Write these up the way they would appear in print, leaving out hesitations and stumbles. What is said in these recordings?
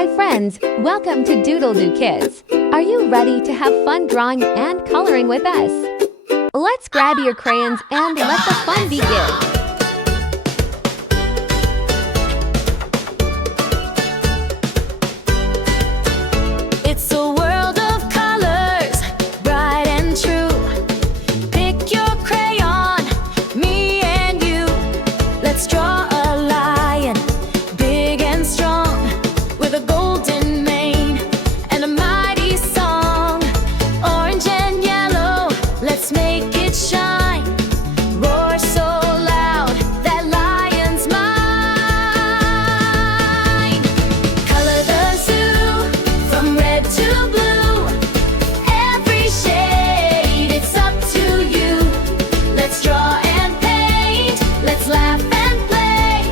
Hi friends, welcome to DoodleDoo Kids. Are you ready to have fun drawing and coloring with us? Let's grab your crayons and let the fun begin. It's a world of colors, bright and true. Pick your crayon, me and you. Let's draw a lion, big and strong, with a golden mane and a mighty song. Orange and yellow, let's make it shine. Roar so loud, that lion's mine. Color the zoo, from red to blue. Every shade, it's up to you. Let's draw and paint, let's laugh and play.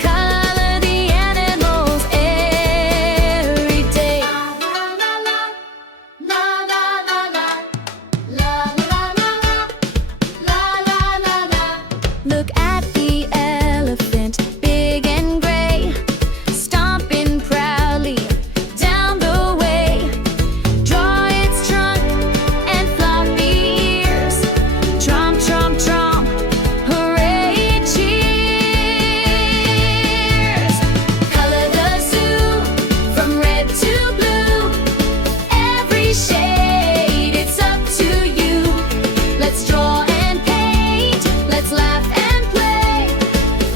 Color the animals every day. La la la la, la la la la, la la la la. Look at the elephant, big and gray, stomping proudly down the way. Draw its trunk and floppy ears. Tromp, tromp, tromp, hooray, cheers. Color the zoo, from red to blue. Every shade, it's up to you. Let's draw and paint, let's laugh and play.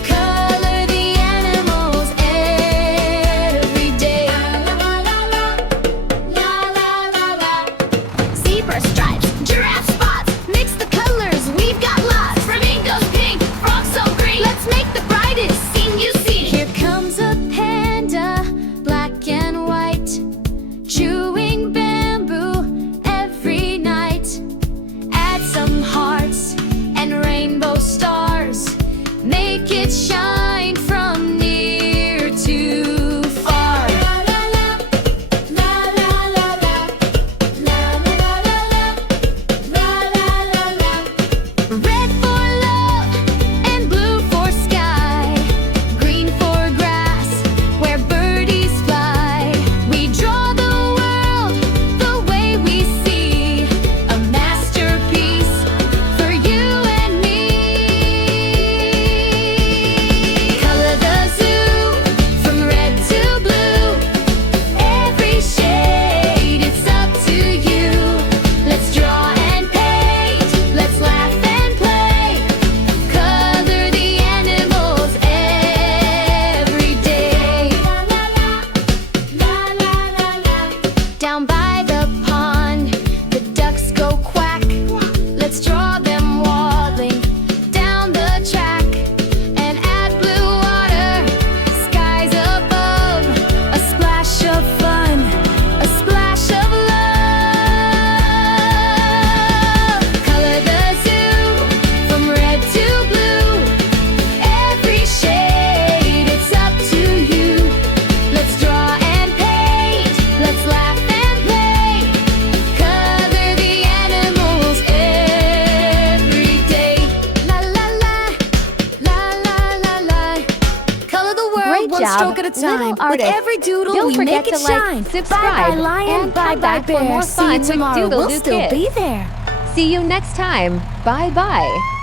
Color the animals every day. La la la la, la la la la. Zebra stripes, giraffe spots, mix the colors, we've got lots. Flamingos pink, frogs so green. Let's make the brightest scene you see. Here comes a panda, black and white, chewing bamboo every night. Add some hearts and rainbow stars, make it shine from near to far. La la la, la la la la, la la la la, la la la. Red for love and blue for sky, green for grass where birdies fly. We draw the world the way we see, a masterpiece for you and me. Color the zoo, from red to blue. Every shade, it's up to you. Let's draw and paint, let's laugh and play. Color the animals every day. La la la, la la la la. Down by the pond, the ducks go quack. Let's draw them waddling down the track and add blue water, skies above. A splash of fun, a splash of love. Color the zoo, from red to blue. Every shade, it's up to you. Let's draw and paint, let's laugh and play. Color the animals every day. La la la, la la la la. Color the world Great one job, stroke at a time. little With artists. every doodle, Don't we forget make it to like, shine. subscribe, Bye bye lion, and bye come bye back for bear. more See fun you with tomorrow. We'll DoodleDoo still Kids. be there. See you next time. Bye bye.